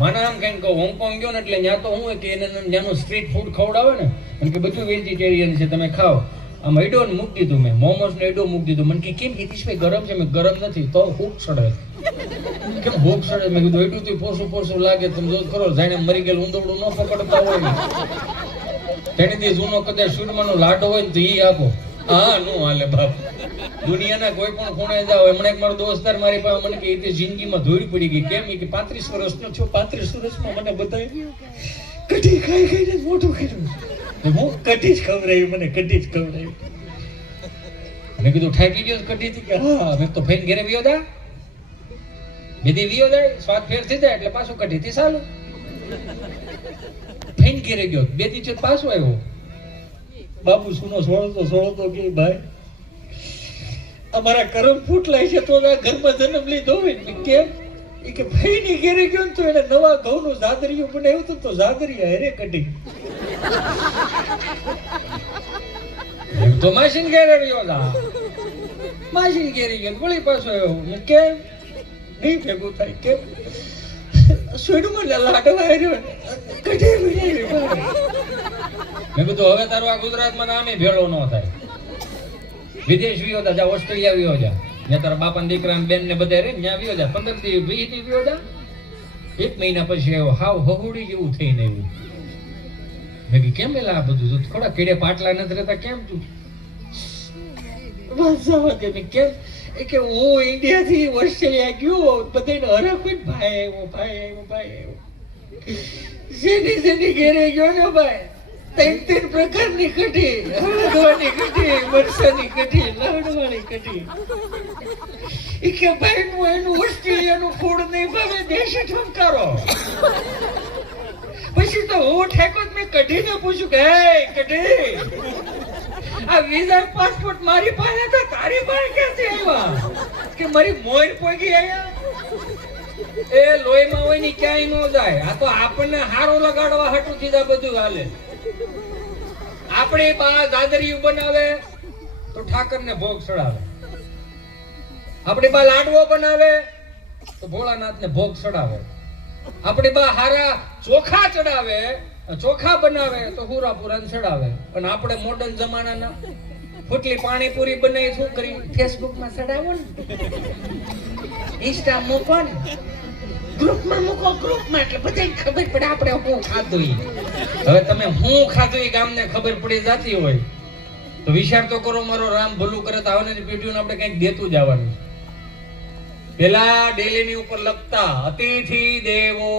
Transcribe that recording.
માના આમ કઈ કહું હોંગકોંગ ગયો ને એટલે ત્યાં તો હું કે એને ત્યાંનું સ્ટ્રીટ ફૂડ ખવડાવે ને અને કે બધું વેજીટેરિયન છે તમે ખાઓ. આમ એડો ને મૂકી દીધું મેં મોમોસ ને એડો મૂકી દીધું. મને કે કેમ હિતેશભાઈ ગરમ છે? મેં ગરમ નથી તો ભૂખ સડે. કેમ ભૂખ સડે? મેં કીધું એડું થી પોસું લાગે તમે જો ખરો જાણે મરી ગયેલું ઊંદરડું ન પકડતા હોય તેની જૂનો કદાચ સુરમાનો લાડો હોય ને તો ઈ આપો. હા નો હાલે બાપ. દુનિયાના કોઈ પણ ખૂણે જાવ. હમણાં એક મારો દોસ્તાર મારી પાસે મને કે તે જિંદગીમાં ધોઈ પડી ગઈ. કેમ? કે 35 વર્ષનો છો, 35 વર્ષમાં મને બધાય કઢી ખાઈને મોટું કર્યું. હું કઢી જ ખવડાવી, મને કઢી જ ખવડાવી. મેં કીધું ઠાકી ગયો કઢી થી? કે હા. મેં તો ફઈને ઘેરે વિયો દા બેદી વિયો જાય સ્વાદ ફેર થઈ જાય એટલે પાછું કઢી થી ચાલુ. ફઈને ઘેરે ગયો બે દી પાછો આવ્યો. બાબુ સુનો સોળતો કે ભાઈ અમારા કરમ ફૂટલાય છે તો આ ઘરમાં જન્મ લીધો હોય. કેમ? એ કે ભાઈ ની ઘેરે ગયો ને તો એને નવા ઘઉંનું જાદરિયું બનાવ્યું હતું તો જાદરિયા હેરે કઢી. તો માસીન ઘેરે રહ્યો લા. માસીન ઘેરે ગયો વળી પાછો આવ્યો. કેમ? નહીં ભેગું થાય. કેમ? સોડમાં લાડવા આવ્યો કઢી બનાવી. મેં કીધું હવે તારું આ ગુજરાતમાં નામે ભેળો ન થાય. વિદેશ વિયો જા, ઓસ્ટ્રેલિયા વિયો જા. ને તારા બાપા દીકરા બેન ને બધા રે ત્યાં વિયો જા. 15 થી 20 થી વિયો જા. 1 મહિના પછી આવ્યો હાવ હહુડી જેવું થઈને આવ્યું. મેં કીધું કેમ એલા આ બધું થોડા કેડે પાટલા નથી રહેતા કેમ તું? કેમ? કે હું ઇન્ડિયા થી ઓસ્ટ્રેલિયા ગયો બધાને હરખ ભાઈ આવ્યો. જેની ઘેરે ગયો ને ભાઈ 3 પ્રકારની કઢી, હળદવાની કઢી, મરચાની કઢી, લવણવાળી કઢી. એ કે ભાઈ હું એનું ઓસ્ટ્રેલિયાનું ફૂડ નહીં ભાવે, દેશી ઠમકારો. પછી તો હું ઠેકો મેં કઢીને પૂછ્યું કે હે કઢી આ વિઝા પાસપોર્ટ મારી પાસે હતા તારી પાસે ક્યાંથી આવ્યા? કે મારી મોર પોગી આયા. એ લોહીમાં હોય ની ક્યાંય ન જાય. આ તો આપણને હારો લગાડવા હાટું થી બધું હાલે. આપણે બા દાદરીયું બનાવે તો ઠાકરને ભોગ ચડાવે. આપણી બા લાડવો બનાવે તો ભોળાનાથને ભોગ ચડાવે. આપણી બા હારા ચોખા ચડાવે, ચોખા બનાવે તો હુરાપુરાને ચડાવે. અને આપણે મોડર્ન જમાનાના ફૂટલી પાણીપુરી બનાવી શું કરી ફેસબુકમાં ચડાવો ને, ઇન્સ્ટા મૂકો ને, ગ્રુપમાં મૂકો. ગ્રુપમાં એટલે બધાને ખબર પડે આપણે શું ખાધું. હવે તમે હું ખાધું એ ગામને ખબર પડી જતી હોય તો વિચાર તો કરો મારો રામ ભલું કરે તો આવનારી પેઢીઓને આપણે કંઈક દેતું જવાનું. પેલા ડેલીની ઉપર લખતા અતિથિ દેવો